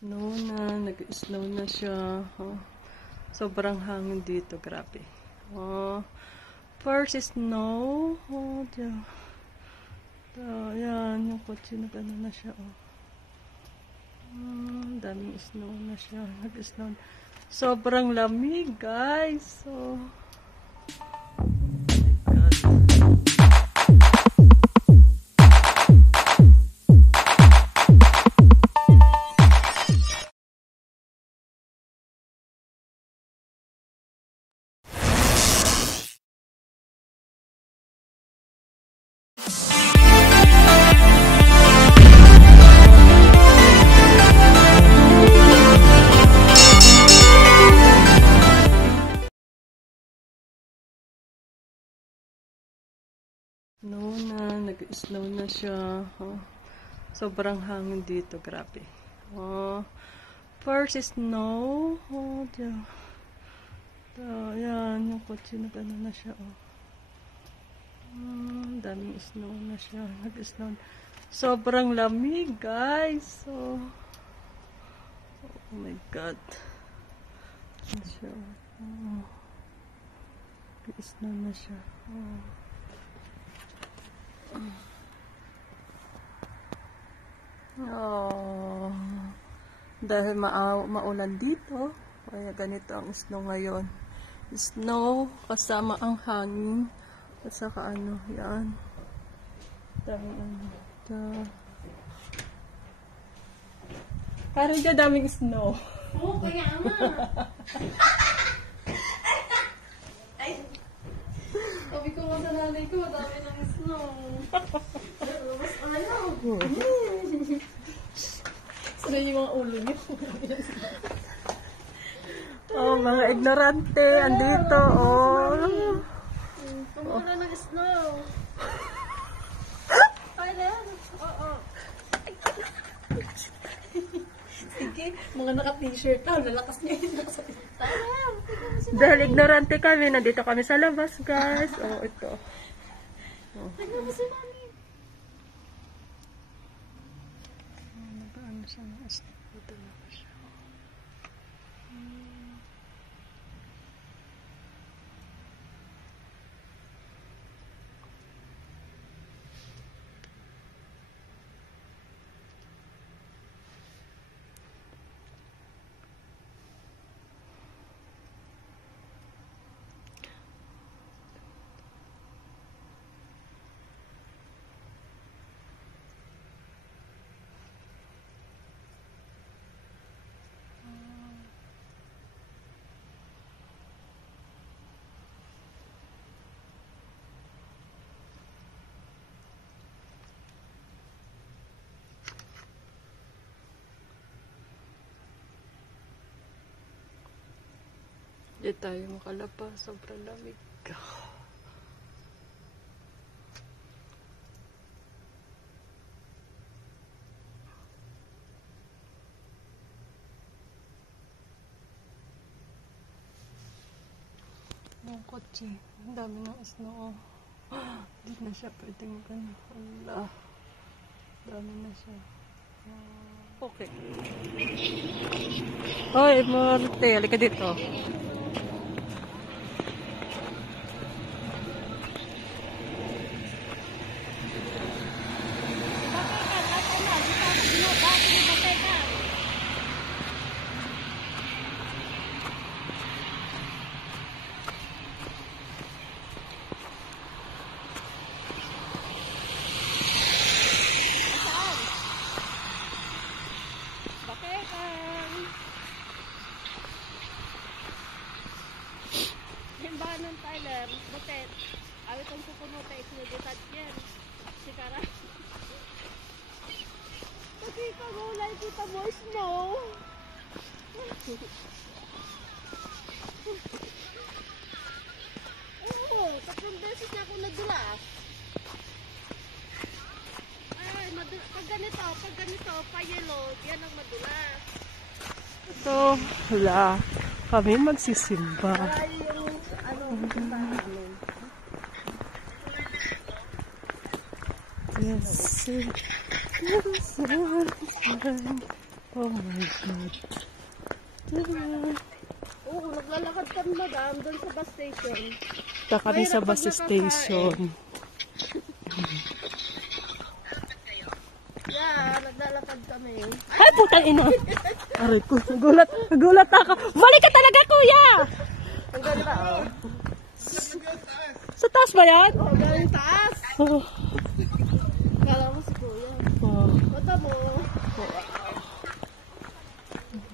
No na, nag-snow na siya. Oh, sobrang hangin dito, grabe. Oh, first snow. Oh, diyan. Yan, yung kotse nag-ano na siya. Oh. Daming snow na siya. Nag-snow. Sobrang lamig, guys. So, no na, nag-snow na siya. Oh, sobrang hangin dito, grabe. Oh, first snow. Oh, diyan. Yan, yung kotse nag-ano na siya. Oh. Daming snow na siya. Nag-snow. Sobrang lamig, guys. So, oh my God. Ano siya? Oh. Nag-snow na siya. Oh. Oh, dahil maulan dito, kaya ganito ang snow ngayon. Snow kasama ang hangin at saka ano, yan. Daming parang dyan daming snow. Oo, kaya nga. Ay, sabi ko nga sa nanay ko, dami ng snow. Mas ayaw. Sanay yung mga ulo niyo. Oh, mga ignorante, andito, oh. Pumula ng snow. Ayan, oo. Sige, mga naka-t-shirt na, lalakas niya yung nakasalita. Dahil ignorante kami, nandito kami sa labas, guys. Oh, ito. Tignan mo si mami. Nag-ano siya ng snow. Dito na ba siya? Di tayo makalabas, sobrang lamig. Yung kotse, ang dami ng snow. Di na siya pwedeng gano'n. Wala. Dami na siya. Okay. Hoy, Morte, halika dito. Himbanan Tyler, butet. Awit ang pupuno tayo sinuditat yan. Sikara. Kasi pagulay kita mo snow. Oo, 3 beses na ako nadulas. Ay, pag ganito, pa-yellow, yan ang madulas. So, wala. Kami magsisimba. Ay, yung ano, namin. Yes. Oh my God. Oo, naglalakad kami madam doon sa bus station. Punta kami sa bus station. Yeah, naglalakad kami. Ay, putang ina! Aray ko, nagulat ako. Balik ka talaga, kuya! Ang ganda oh. Sa taas ba yan? Oh, galing taas. Oh. Kala mo si kuya. Oh. Mata mo.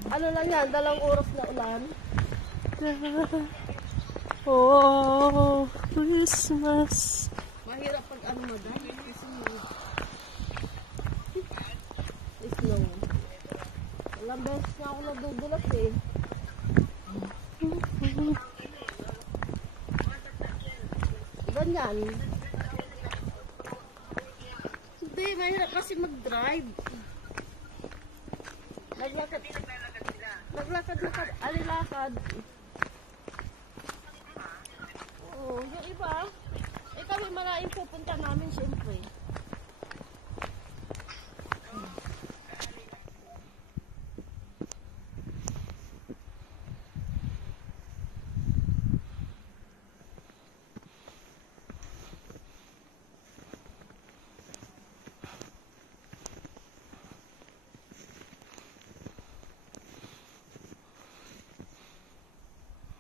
Ano lang yan, 2 oras na ulan. Oh, Christmas. Mahirap pag ano madam. Kasi snow. Ilang beses na ako nadudulas eh. Ganyan. Hindi, mahirap kasi mag-drive. Naglakad, alilakad. Oo, yung iba, kami malaking pupunta namin siyempre.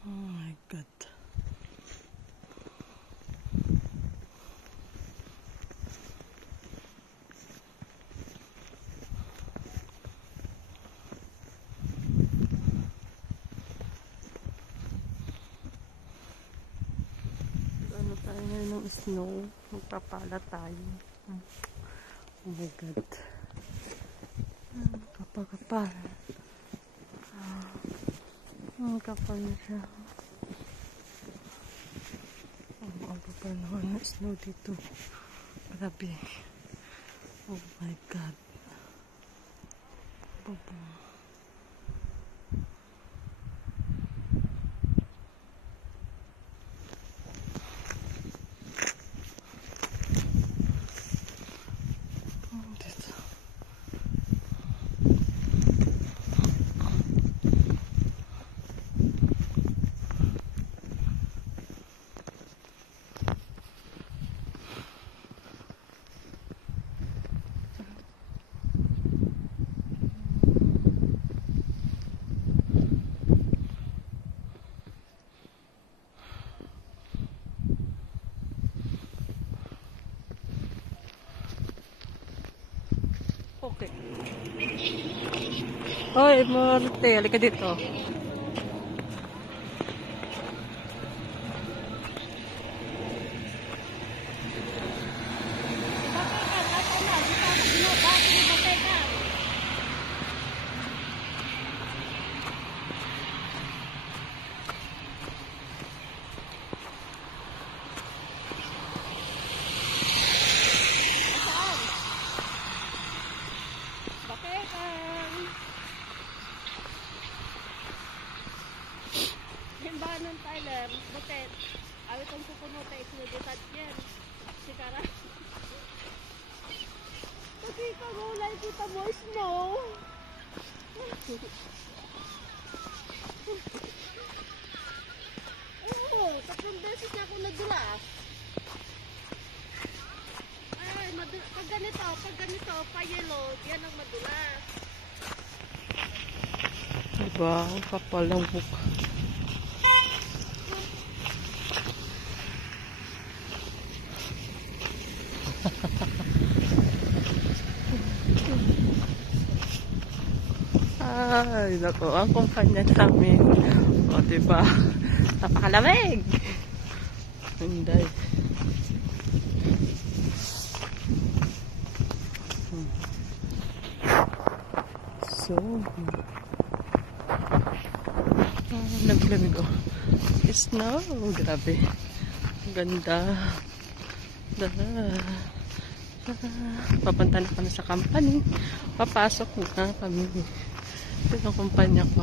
Oh my God. Ano tayo ngayon ng snow? Magpapala tayo. Oh my God. Kapal-kapal. Ang kapal na siya. Ang kapal naman ng snow dito. Grabe. Oh my God. Baba. Dito. Okay. Hoy, Morte, halika dito. Himbanan Tyler, butet. Awit ang pupunuta ikinudutat yan. Sikara. Kasi kagulay kita mo snow. Oo, 3 beses na ako nadulas. Ay, pag ganito, pa-yellow, yan ang madulas. Diba? Ang kapal ng buka. Ay, naku, ang kumpanya namin. O, diba? Napakalamig. Hindi. So, lamig-lamig oh. Snow, grabe. Ganda. Papunta na kami sa company. Papasok na kami. Ito ang kumpanya ko.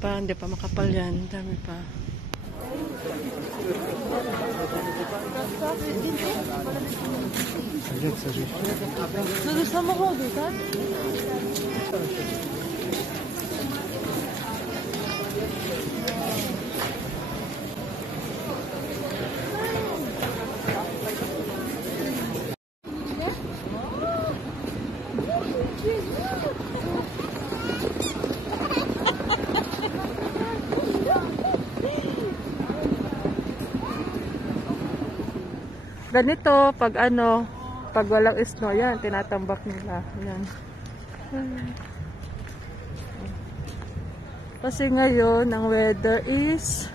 pa, hindi pa makapal yan. Dami pa. No do samochodu, tak? Ganito, pag pag walang snow, yan, tinatambak nila. Yan. Kasi ngayon, ang weather is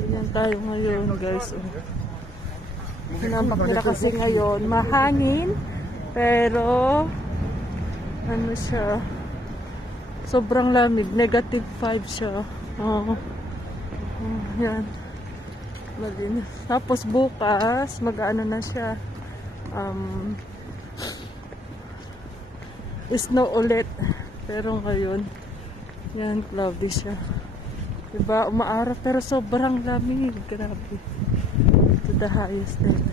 ganyan tayo ngayon, guys. Tinambak nila kasi ngayon, mahangin, pero ano siya, sobrang lamig, -5 siya. Yan, malinis. Tapos bukas mag-ano na siya, snow ulit, pero ngayon yan, cloudy siya, diba, umaaraw pero sobrang lamig, grabe, to the highest level.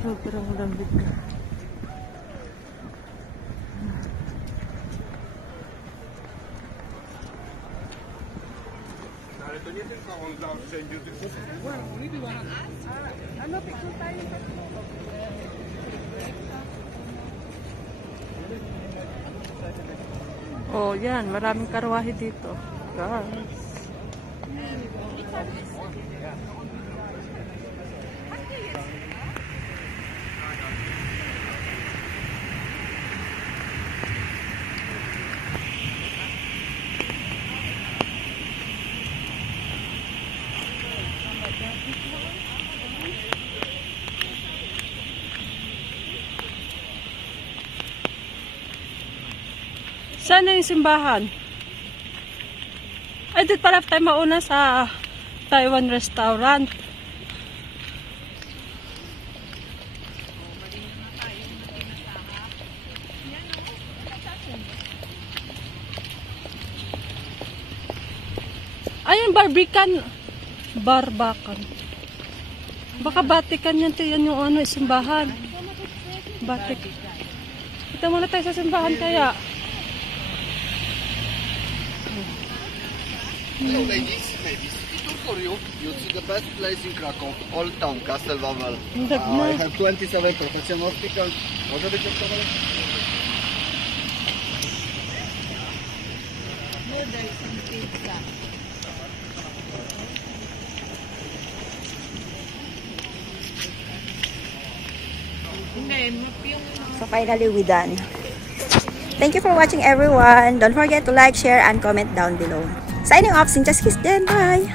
Sobrang lamig. Oh, yan, maraming karwahe dito, guys. Saan na yung simbahan? Ay, dito pala tayo mauna sa Taiwan restaurant. Ayun, Barbakan. Baka Batikan yan, yan yung simbahan. Batik. Kita muna tayo sa simbahan kaya. Hello ladies, tour for you. You see the best place in Krakow, Old Town, Castle Wawel. I have 27 professional speakers. Może być gotowe? Noodles and pizza. So finally we done. Thank you for watching everyone. Don't forget to like, share, and comment down below. Signing off, Sinchas Kiss then. Bye!